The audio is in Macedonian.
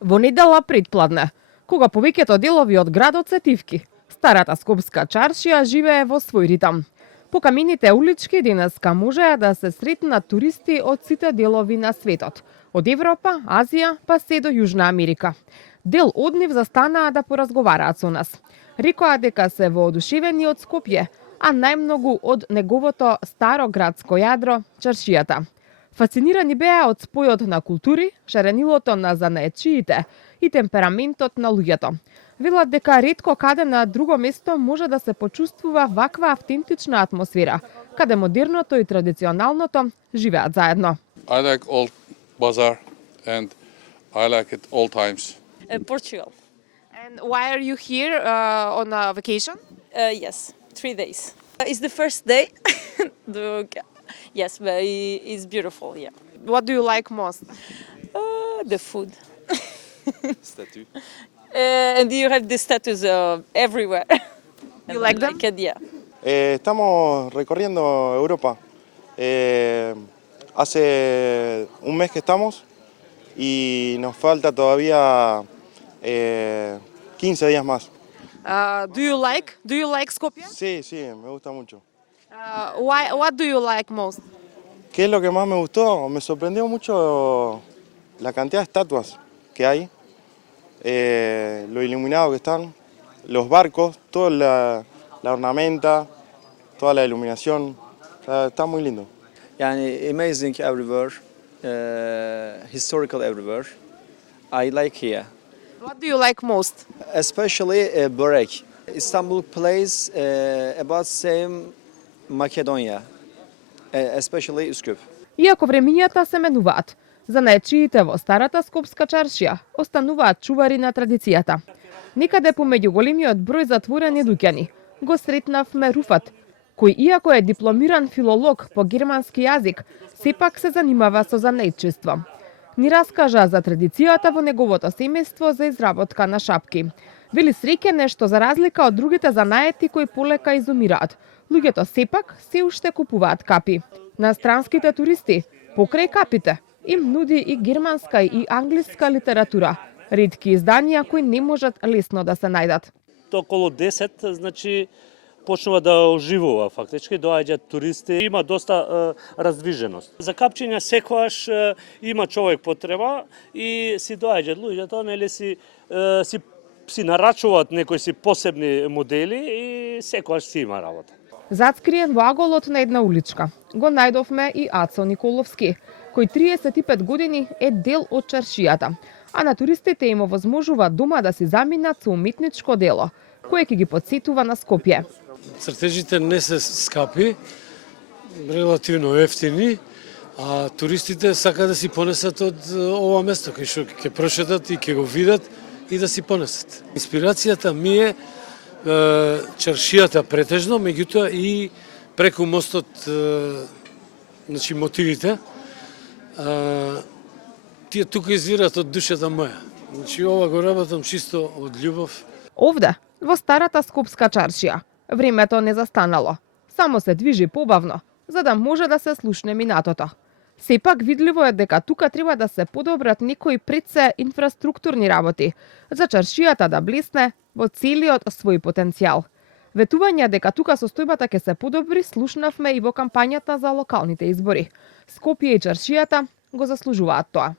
Во недела предпладне, кога повеќето делови од градот се тивки, старата скопска чаршија живее во свој ритам. По камените улички денеска можеа да се сретнат туристи од сите делови на светот, од Европа, Азија па се до Јужна Америка. Дел од нив застанаа да поразговараат со нас. Рекоа дека се воодушевени од Скопје, а најмногу од неговото старо градско јадро, чаршијата. Фасцинирани беа од спојот на култури, шаренилото на занаечиите и темпераментот на луѓето. Велат дека ретко каде на друго место може да се почувствува ваква автентична атмосфера, каде модерното и традиционалното живеат заедно. I like old bazaar and I like it all times. Portugal. And why are you here on a vacation? Yes, 3 days. It's the first day. Yes, but it's beautiful, yeah. What do you like most? The food. Statue. And you have the statues everywhere. You like them? Yeah. Estamos recorriendo Europa. Hace un mes que estamos y nos falta todavía 15 días más. Do you like Skopje? Sí, sí, me gusta mucho. What do you like most? ¿Qué es lo que más me gustó? Me sorprendió mucho la cantidad de estatuas que hay, lo iluminado que están, los barcos, toda la ornamenta, toda la iluminación. Está muy lindo. Yani amazing everywhere, historical everywhere. I like here. What do you like most? Especially börek. Istanbul plays about same Macedonia, especially Üsküp. Иако времињата се менуваат, занаечиите во старата скопска чаршија остануваат чувари на традицијата. Некаде помеѓу големиот број затворени дуќани го сретнавме Руфат, кој иако е дипломиран филолог по германски јазик, сепак се занимава со занаечиство. Ни раскажа за традицијата во неговото семејство за изработка на шапки. Вели среќен е што за разлика од другите занаети кои полека изумираат, луѓето сепак се уште купуваат капи. На странските туристи, покрај капите, им нуди и германска и англиска литература, ретки изданија кои не можат лесно да се најдат. Околу 10, значи, почнува да оживува фактички, доаѓаат туристи, има доста раздвиженост. За капчиња секогаш има човек потреба и си доаѓаат луѓето, нели си нарачуваат некои си посебни модели и секогаш си има работа. Зацкриен во аголот на една уличка го најдовме и Ацо Николовски, кој 35 години е дел од чаршијата, а на туристите им овозможува дома да си заминат со уметничко дело, кое ќе ги потсетува на Скопје. Цртежите не се скапи, релативно ефтини, а туристите сака да си понесат од ова место, кај што ќе прошетат и ќе го видат и да си понесат. Инспирацијата ми е чаршијата претежно, меѓутоа и преку мостот, значи мотивите, тие тука извират од душата моја. Значи ова го работам чисто од љубов. Овде, во старата скопска чаршија, времето не застанало, само се движи побавно, за да може да се слушне минатото. Сепак видливо е дека тука треба да се подобрат некои пред се инфраструктурни работи, за чаршијата да блесне во целиот свој потенцијал. Ветување дека тука состојбата ќе се подобри слушнавме и во кампањата за локалните избори. Скопје и чаршијата го заслужуваат тоа.